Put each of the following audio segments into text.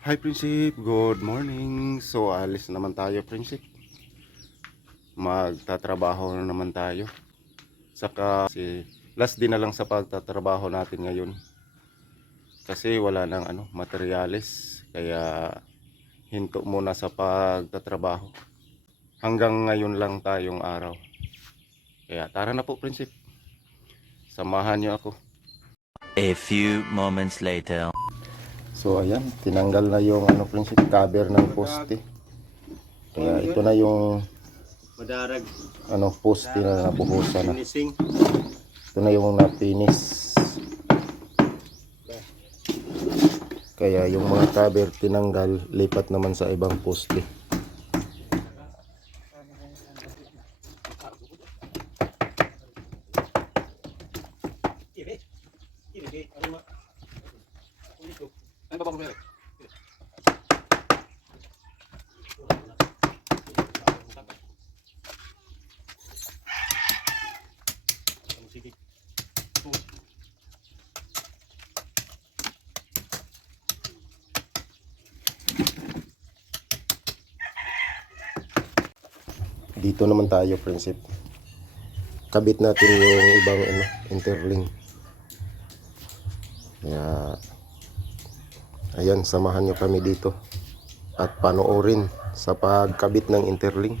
Hi Prinsip, good morning. So alis naman tayo Prinsip. Magtatrabaho na naman tayo. Saka last din na lang sa pagtatrabaho natin ngayon. Kasi wala nang materyales. Kaya hinto muna sa pagtatrabaho. Hanggang ngayon lang tayong araw. Kaya tara na po Prinsip. Samahan niyo ako. A few moments later. So ayan, tinanggal na yung Prinsip, cover ng poste. Kaya ito na yung Madarag poste na nabuhusan na. finishing. Ito na yung napinis. Kaya yung mga cover tinanggal, lipat naman sa ibang poste. Ano ba bang sige. Dito naman tayo, Prinsip. Kabit natin yung ibang interlink. Kaya ayan, samahan nyo kami dito at panoorin sa pagkabit ng interlink.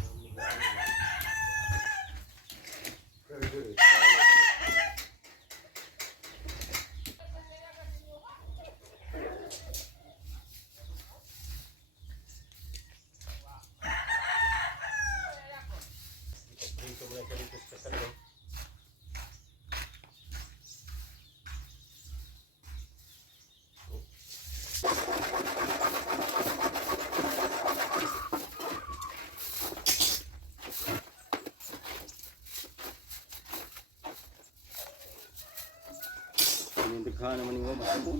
Yung daghan naman yung masabon.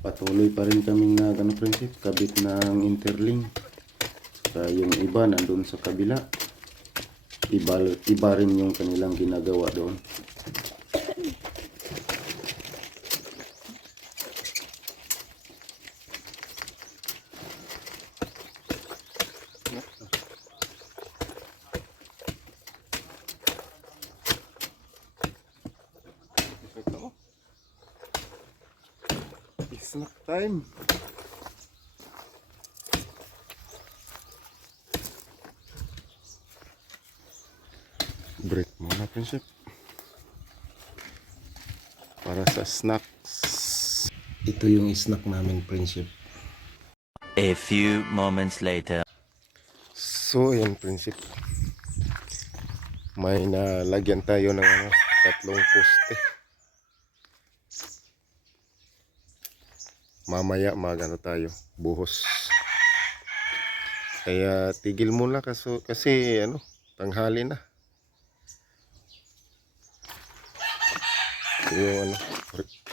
Patuloy pa rin kaming Prinsip, kabit ng interlink. Saka yung iba nandun sa kabila. Iba rin yung kanilang ginagawa doon. Snack time. Break muna, Prinsip, para sa snacks. Ito yung snack namin, Prinsip. A few moments later. So yan, Prinsip, may nalagyan tayo ng tatlong poste. Mamaya tayo buhos. Kaya tigil muna kasi tanghali na. So, yung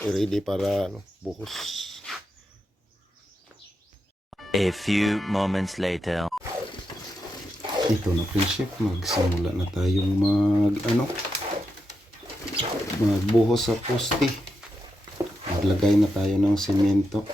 ready para buhos. A few moments later. Ito na, Prinsip, magsimula na tayong magbuhos sa poste. Maglagay na tayo ng semento.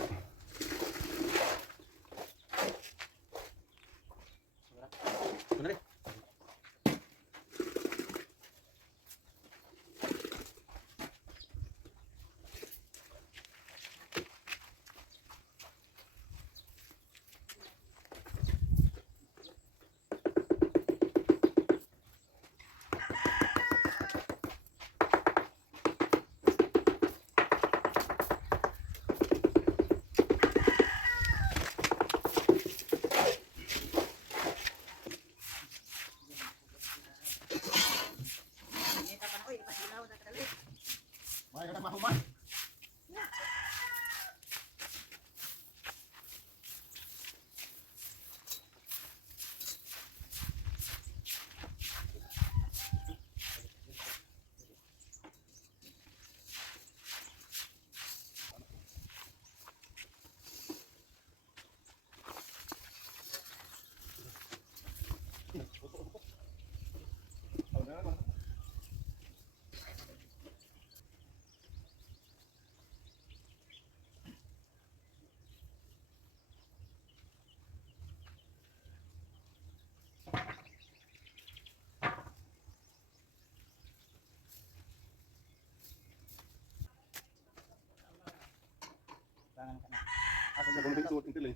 suot intil eh.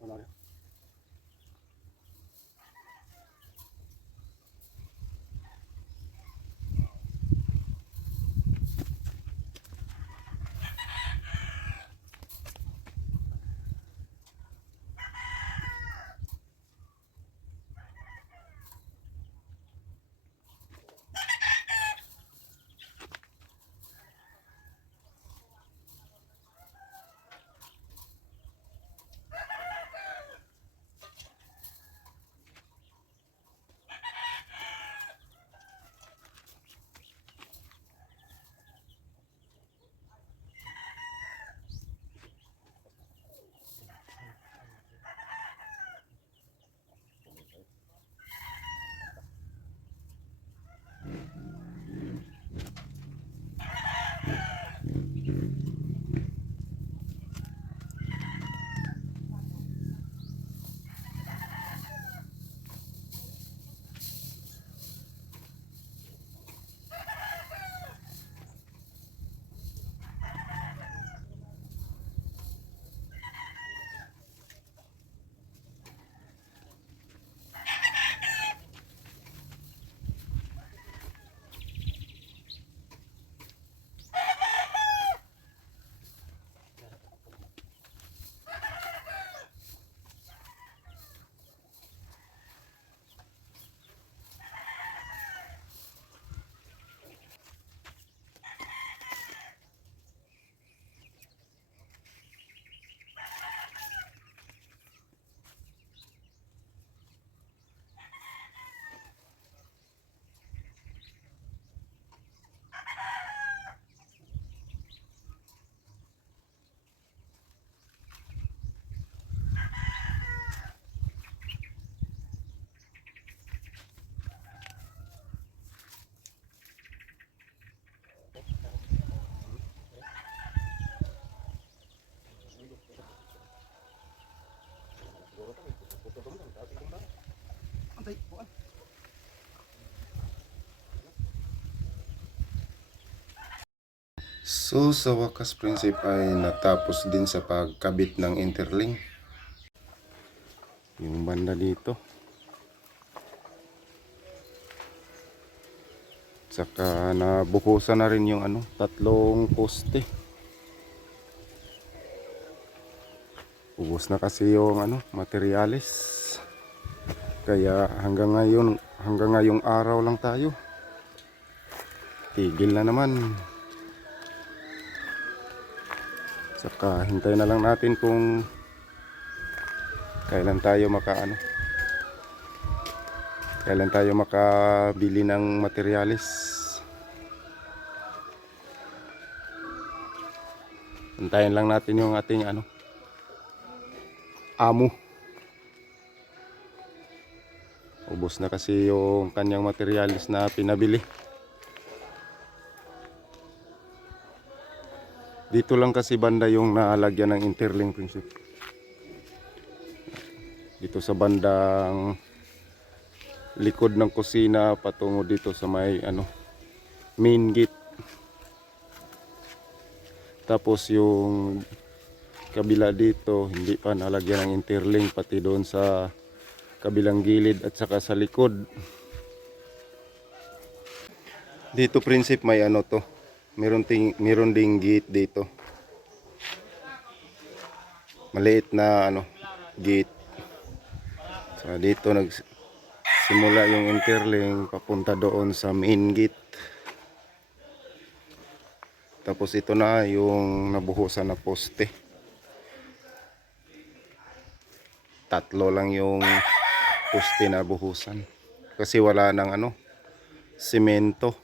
Wala rin. So sa wakas prinsip ay natapos din sa pagkabit ng interlink. Yung banda dito. Saka nabukusan na rin yung tatlong poste. Ubos na kasi yung materyales. Kaya hanggang ngayong araw lang tayo. Tigil na naman. Saka hintay na lang natin kung kailan tayo makabili ng materyales. Hintayin lang natin yung ating amo. Ubos na kasi yung kanyang materyales na pinabili. Dito lang kasi banda yung nalagyan ng interlink prinsip. Dito sa bandang likod ng kusina patungo dito sa may main gate. Tapos yung kabila dito hindi pa nalagyan ng interlink, pati doon sa kabilang gilid at saka sa likod. Dito prinsip may to. Meron ding gate dito. Maliit na gate. So dito nagsimula yung interlink papunta doon sa main gate. Tapos ito na yung nabuhusan na poste. Tatlo lang yung poste na buhusan. Kasi wala nang semento.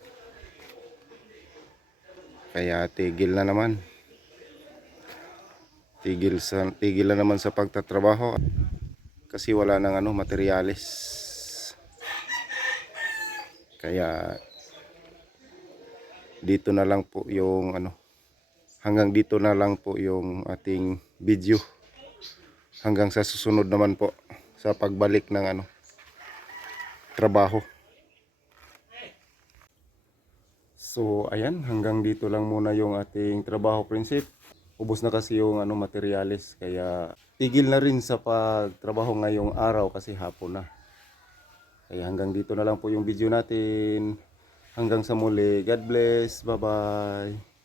Kaya tigil na naman. Tigil na naman sa pagtatrabaho. Kasi wala nang materyales. Kaya dito na lang po yung hanggang dito na lang po yung ating video. Hanggang sa susunod naman po sa pagbalik ng trabaho. So ayan, hanggang dito lang muna yung ating trabaho, Prinsip. Ubos na kasi yung materyales, kaya tigil na rin sa pagtrabaho ngayong araw kasi hapon na. Kaya hanggang dito na lang po yung video natin. Hanggang sa muli. God bless. Bye-bye.